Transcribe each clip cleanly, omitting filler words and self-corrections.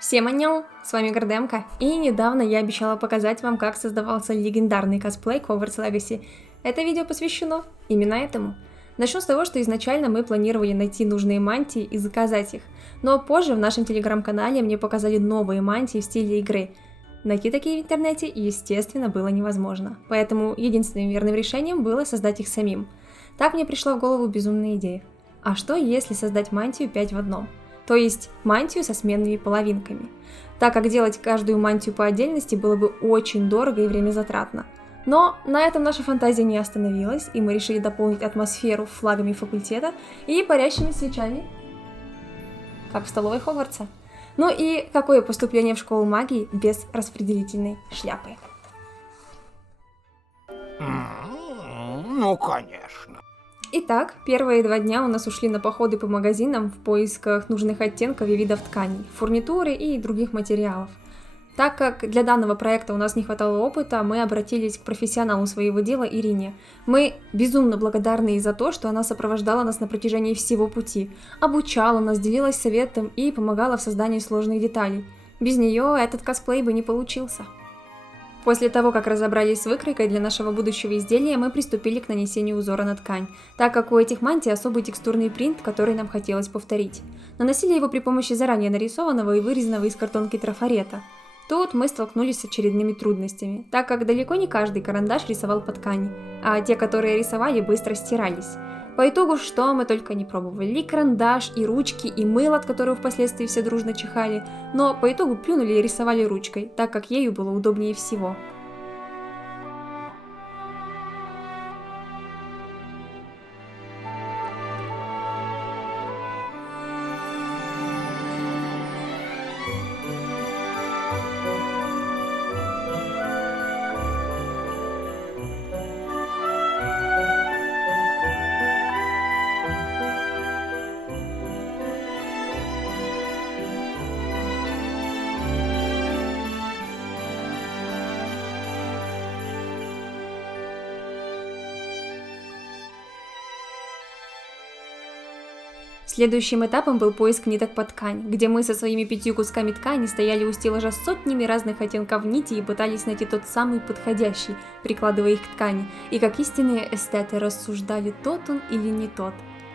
Всем аньян, с вами Гордемка, и недавно я обещала показать вам, как создавался легендарный косплей Hogwarts Legacy. Это видео посвящено именно этому. Начну с того, что изначально мы планировали найти нужные мантии и заказать их, но позже в нашем телеграм-канале мне показали новые мантии в стиле игры. Найти такие в интернете, естественно, было невозможно, поэтому единственным верным решением было создать их самим. Так мне пришла в голову безумная идея. А что если создать мантию 5 в одном? То есть мантию со сменными половинками, так как делать каждую мантию по отдельности было бы очень дорого и времязатратно. Но на этом наша фантазия не остановилась, и мы решили дополнить атмосферу флагами факультета и парящими свечами, как в столовой Хогвартса. Ну и какое поступление в школу магии без распределительной шляпы? Ну, конечно. Итак, первые 2 дня у нас ушли на походы по магазинам в поисках нужных оттенков и видов тканей, фурнитуры и других материалов. Так как для данного проекта у нас не хватало опыта, мы обратились к профессионалу своего дела Ирине. Мы безумно благодарны ей за то, что она сопровождала нас на протяжении всего пути, обучала нас, делилась советом и помогала в создании сложных деталей. Без нее этот косплей бы не получился. После того, как разобрались с выкройкой для нашего будущего изделия, мы приступили к нанесению узора на ткань, так как у этих мантий особый текстурный принт, который нам хотелось повторить. Наносили его при помощи заранее нарисованного и вырезанного из картонки трафарета. Тут мы столкнулись с очередными трудностями, так как далеко не каждый карандаш рисовал по ткани, а те, которые рисовали, быстро стирались. По итогу, что мы только не пробовали, и карандаш, и ручки, и мыло, от которого впоследствии все дружно чихали, но по итогу плюнули и рисовали ручкой, так как ею было удобнее всего. Следующим этапом был поиск ниток под ткань, где мы со своими 5 кусками ткани стояли у стеллажа с сотнями разных оттенков нити и пытались найти тот самый подходящий, прикладывая их к ткани, и как истинные эстеты рассуждали, тот он или не тот.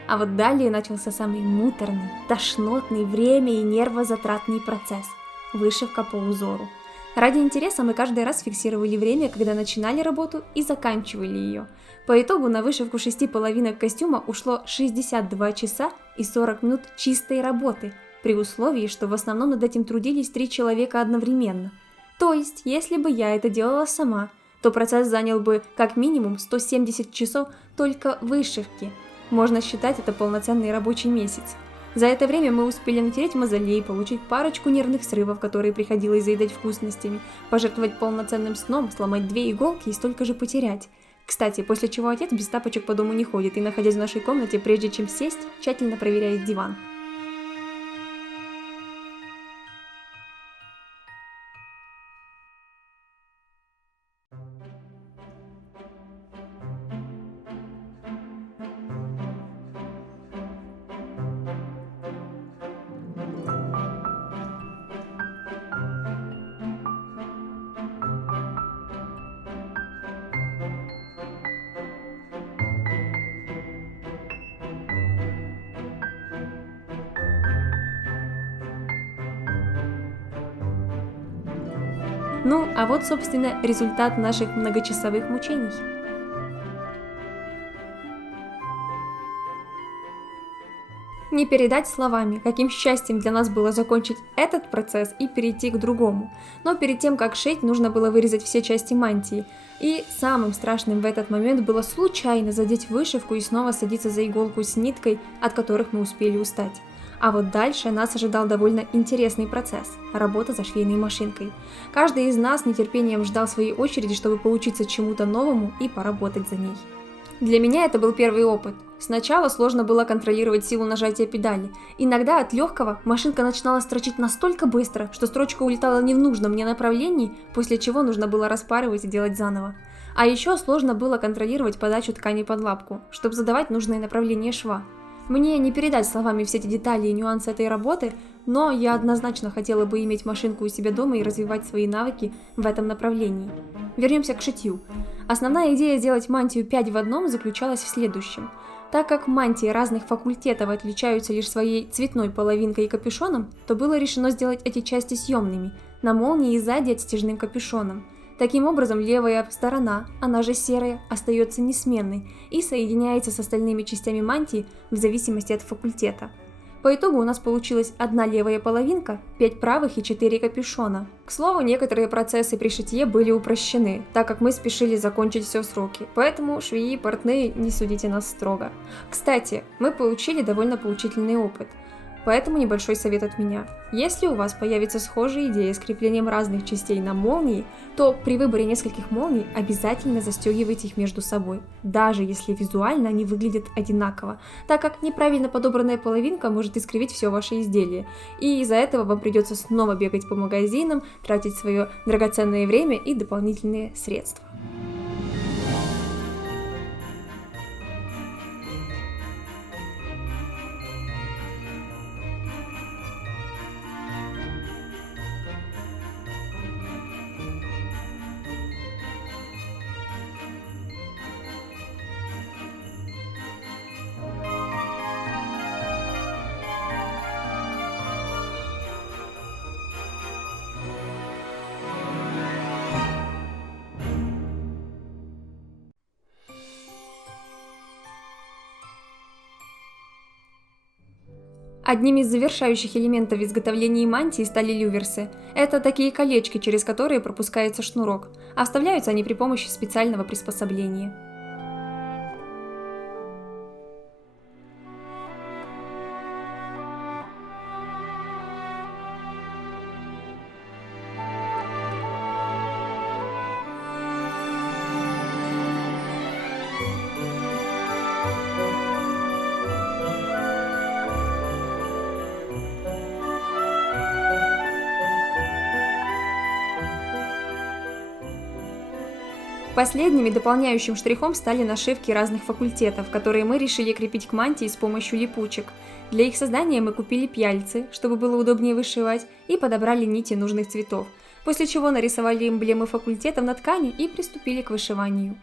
А вот далее начался самый муторный, тошнотный, время и нервозатратный процесс – вышивка по узору. Ради интереса мы каждый раз фиксировали время, когда начинали работу и заканчивали ее. По итогу на вышивку 6 половинок костюма ушло 62 часа и 40 минут чистой работы, при условии, что в основном над этим трудились 3 человека одновременно. То есть, если бы я это делала сама, то процесс занял бы как минимум 170 часов только вышивки. Можно считать это полноценный рабочий месяц. За это время мы успели натереть мозолей, получить парочку нервных срывов, которые приходилось заедать вкусностями, пожертвовать полноценным сном, сломать 2 иголки и столько же потерять. Кстати, после чего отец без тапочек по дому не ходит и, находясь в нашей комнате, прежде чем сесть, тщательно проверяет диван. Ну, а вот, собственно, результат наших многочасовых мучений. Не передать словами, каким счастьем для нас было закончить этот процесс и перейти к другому. Но перед тем, как шить, нужно было вырезать все части мантии. И самым страшным в этот момент было случайно задеть вышивку и снова садиться за иголку с ниткой, от которых мы успели устать. А вот дальше нас ожидал довольно интересный процесс – работа за швейной машинкой. Каждый из нас с нетерпением ждал своей очереди, чтобы поучиться чему-то новому и поработать за ней. Для меня это был первый опыт. Сначала сложно было контролировать силу нажатия педали. Иногда от легкого машинка начинала строчить настолько быстро, что строчка улетала не в нужном мне направлении, после чего нужно было распарывать и делать заново. А еще сложно было контролировать подачу ткани под лапку, чтобы задавать нужное направление шва. Мне не передать словами все эти детали и нюансы этой работы, Но я однозначно хотела бы иметь машинку у себя дома и развивать свои навыки в этом направлении. Вернемся к шитью. Основная идея сделать мантию 5 в одном заключалась в следующем. Так как мантии разных факультетов отличаются лишь своей цветной половинкой и капюшоном, то было решено сделать эти части съемными, на молнии и сзади отстежным капюшоном. Таким образом, левая сторона, она же серая, остается несменной и соединяется с остальными частями мантии в зависимости от факультета. По итогу у нас получилась одна левая половинка, 5 правых и 4 капюшона. К слову, некоторые процессы при шитье были упрощены, так как мы спешили закончить все в сроки, поэтому швеи и портные, не судите нас строго. Кстати, мы получили довольно поучительный опыт. Поэтому небольшой совет от меня. Если у вас появится схожая идея с креплением разных частей на молнии, то при выборе нескольких молний обязательно застегивайте их между собой, даже если визуально они выглядят одинаково, так как неправильно подобранная половинка может искривить все ваше изделие, и из-за этого вам придется снова бегать по магазинам, тратить свое драгоценное время и дополнительные средства. Одним из завершающих элементов в изготовлении мантии стали люверсы. Это такие колечки, через которые пропускается шнурок, а вставляются они при помощи специального приспособления. Последним и дополняющим штрихом стали нашивки разных факультетов, которые мы решили крепить к мантии с помощью липучек. Для их создания мы купили пяльцы, чтобы было удобнее вышивать, и подобрали нити нужных цветов, после чего нарисовали эмблемы факультетов на ткани и приступили к вышиванию.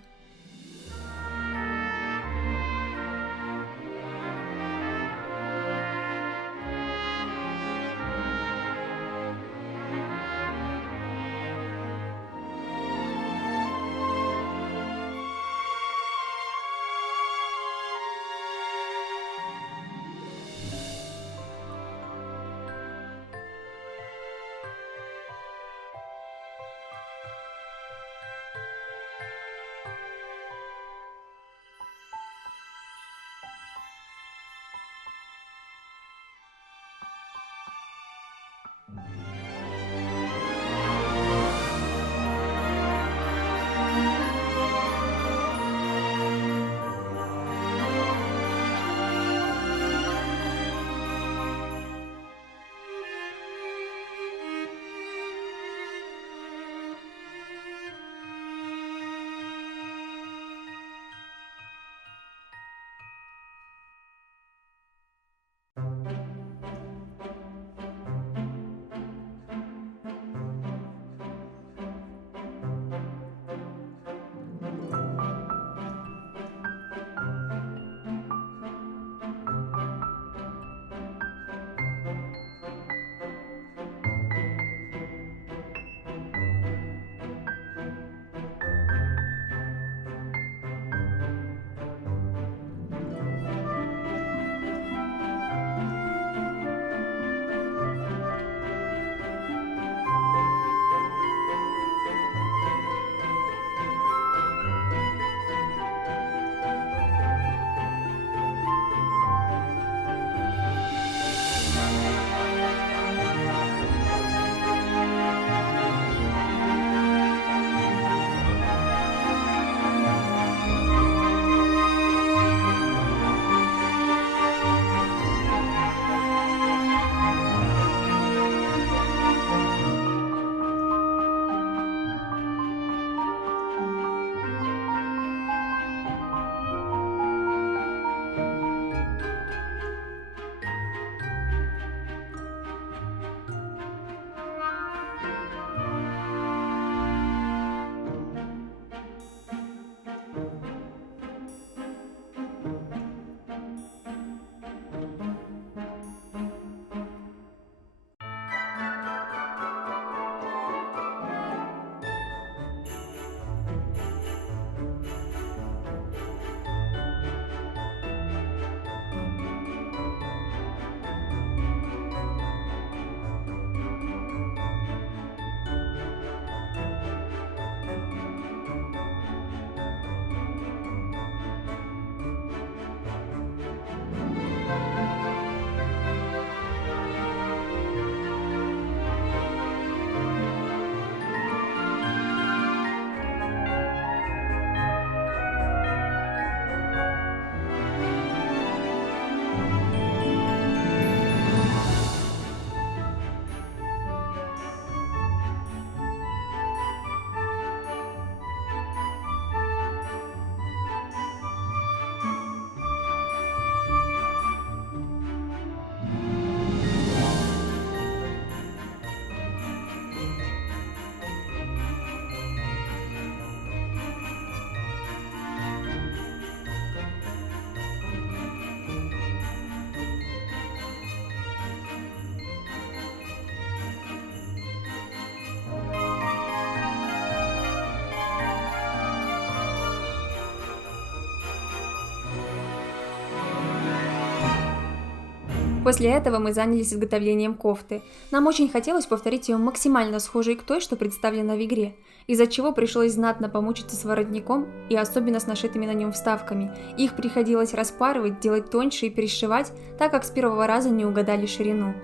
После этого мы занялись изготовлением кофты. Нам очень хотелось повторить ее максимально схожей к той, что представлена в игре, из-за чего пришлось знатно помучиться с воротником и особенно с нашитыми на нем вставками. Их приходилось распарывать, делать тоньше и перешивать, так как с первого раза не угадали ширину.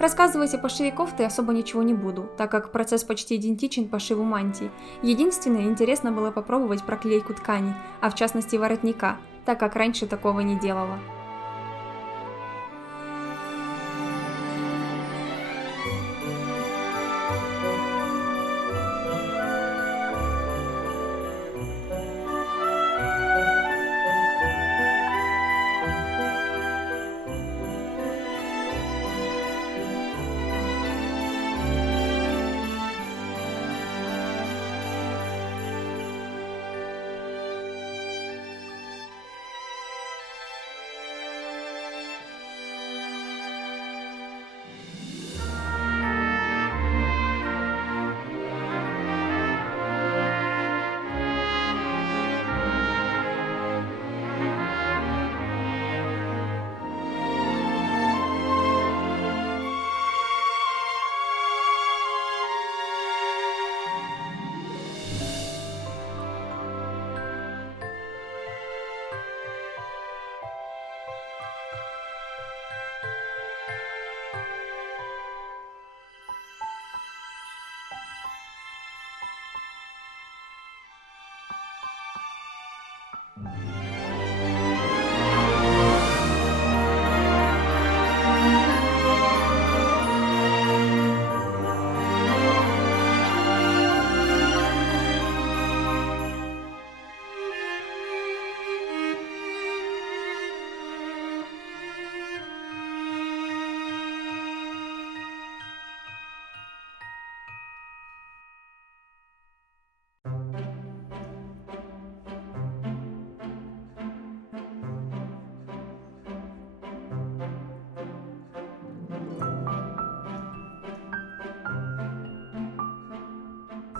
Рассказывать о пошиве кофты особо ничего не буду, так как процесс почти идентичен пошиву мантий. Единственное, интересно было попробовать проклейку ткани, а в частности воротника, так как раньше такого не делала.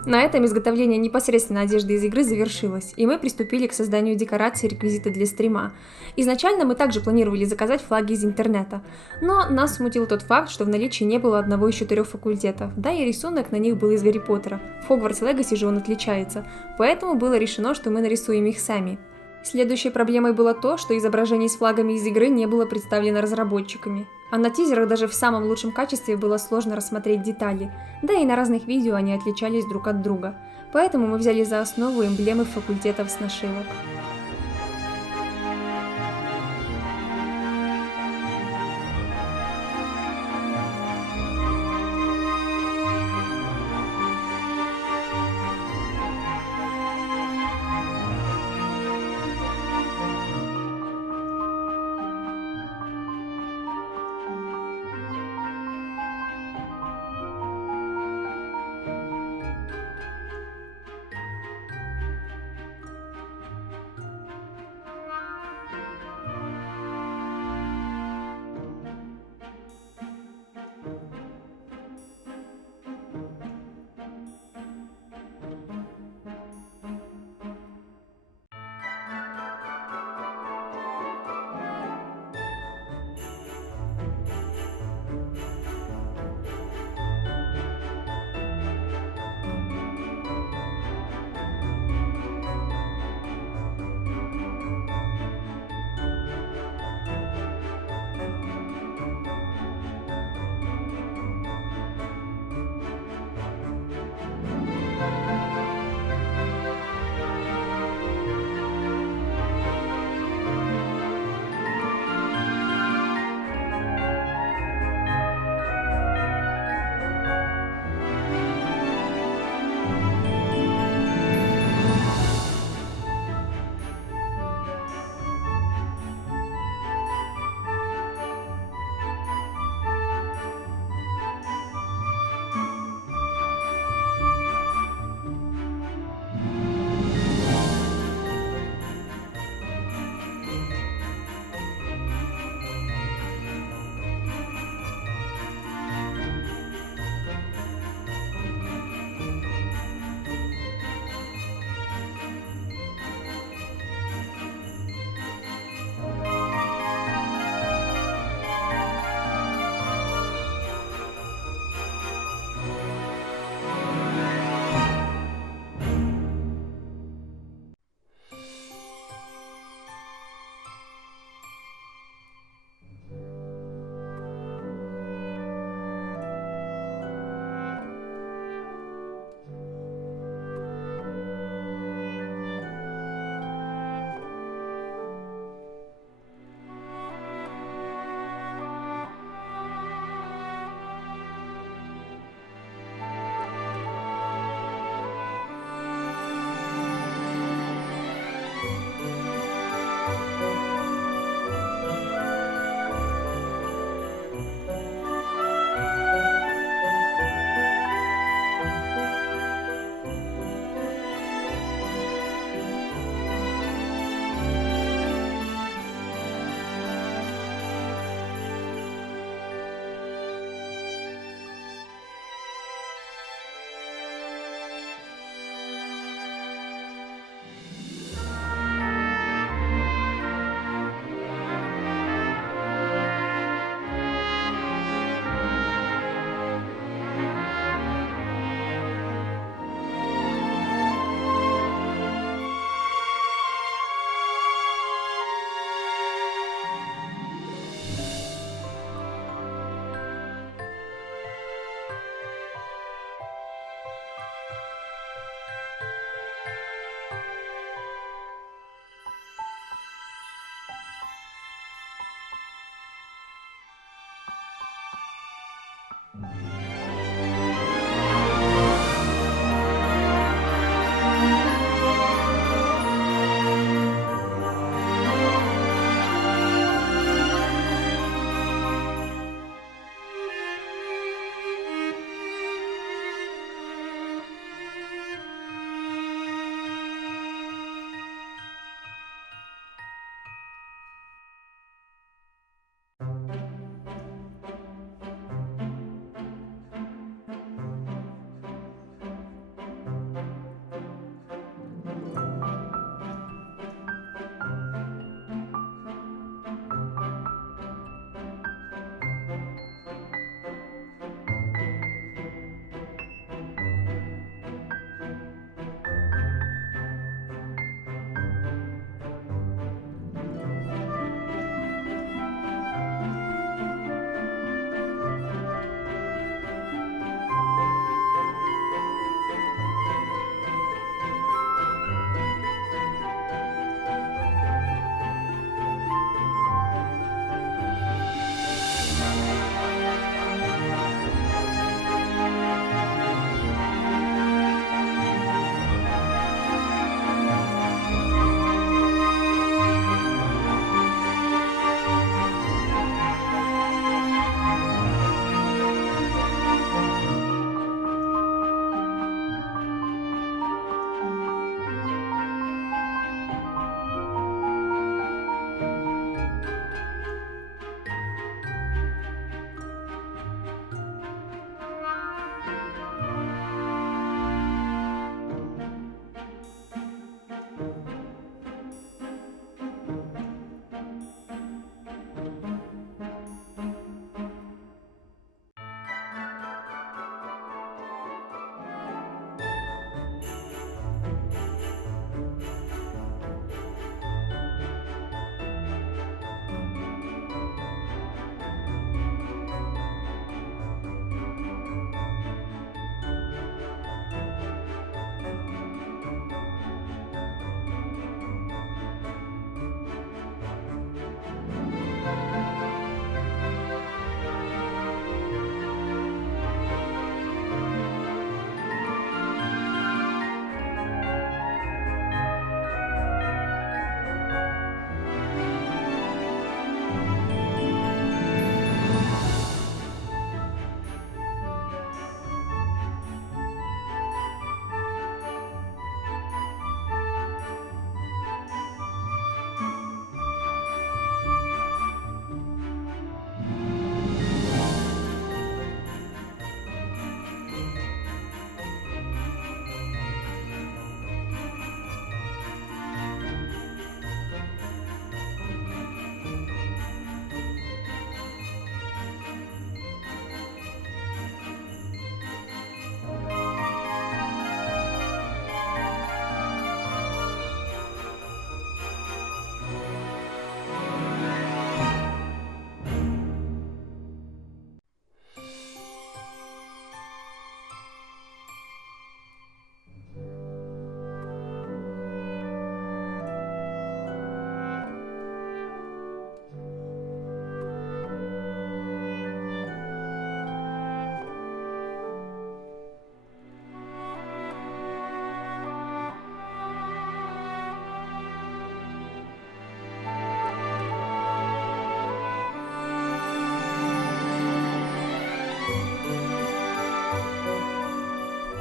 На этом изготовление непосредственно одежды из игры завершилось, и мы приступили к созданию декораций и реквизита для стрима. Изначально мы также планировали заказать флаги из интернета, но нас смутил тот факт, что в наличии не было одного из 4 факультетов, да и рисунок на них был из Гарри Поттера, в Хогвартс Легаси же он отличается, поэтому было решено, что мы нарисуем их сами. Следующей проблемой было то, что изображений с флагами из игры не было представлено разработчиками. А на тизерах даже в самом лучшем качестве было сложно рассмотреть детали, да и на разных видео они отличались друг от друга. Поэтому мы взяли за основу эмблемы факультетов с нашивок.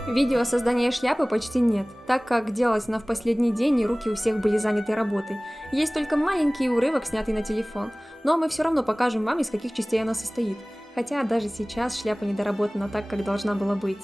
Видео создания шляпы почти нет, так как делалось она в последний день и руки у всех были заняты работой. Есть только маленький урывок, снятый на телефон, но мы все равно покажем вам, из каких частей она состоит. Хотя даже сейчас шляпа недоработана так, как должна была быть.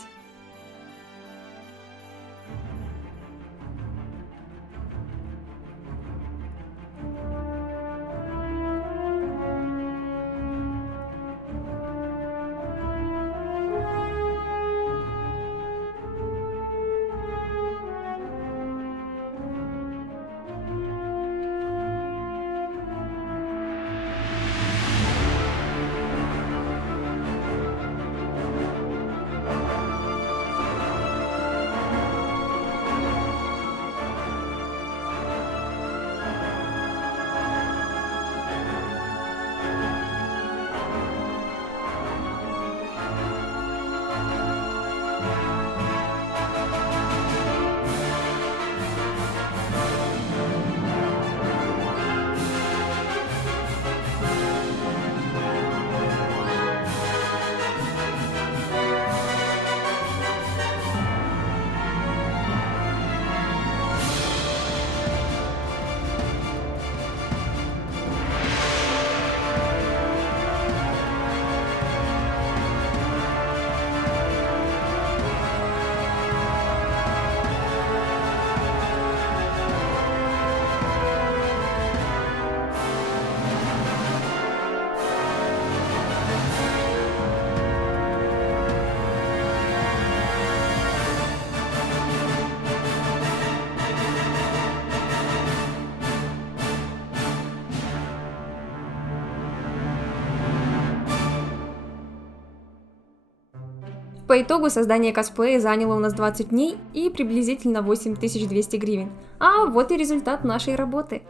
По итогу создание косплея заняло у нас 20 дней и приблизительно 8200 гривен. А вот и результат нашей работы.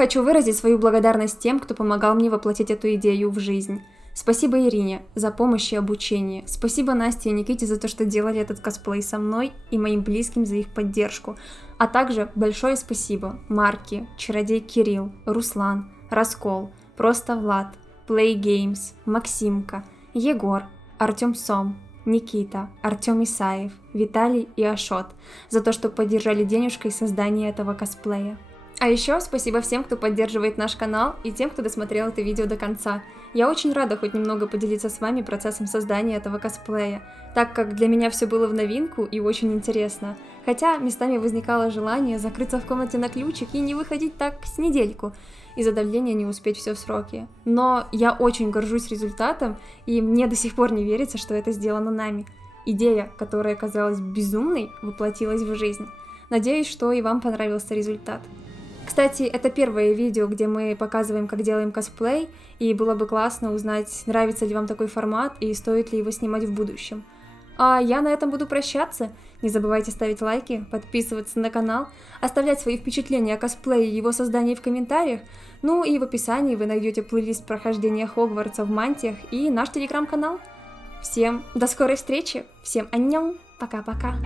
Хочу выразить свою благодарность тем, кто помогал мне воплотить эту идею в жизнь. Спасибо Ирине за помощь и обучение. Спасибо Насте и Никите за то, что делали этот косплей со мной и моим близким за их поддержку. А также большое спасибо Марке, Чародей Кирилл, Руслан, Раскол, Просто Влад, Play Games, Максимка, Егор, Артем Сом, Никита, Артем Исаев, Виталий и Ашот за то, что поддержали денежкой создание этого косплея. А еще спасибо всем, кто поддерживает наш канал, и тем, кто досмотрел это видео до конца. Я очень рада хоть немного поделиться с вами процессом создания этого косплея, так как для меня все было в новинку и очень интересно. Хотя местами возникало желание закрыться в комнате на ключик и не выходить так с недельку, из-за давления не успеть все в сроки. Но я очень горжусь результатом, и мне до сих пор не верится, что это сделано нами. Идея, которая казалась безумной, воплотилась в жизнь. Надеюсь, что и вам понравился результат. Кстати, это первое видео, где мы показываем, как делаем косплей, и было бы классно узнать, нравится ли вам такой формат и стоит ли его снимать в будущем. А я на этом буду прощаться. Не забывайте ставить лайки, подписываться на канал, оставлять свои впечатления о косплее и его создании в комментариях. Ну и в описании вы найдете плейлист прохождения Хогвартса в мантиях и наш телеграм-канал. Всем до скорой встречи, всем аньон, пока-пока.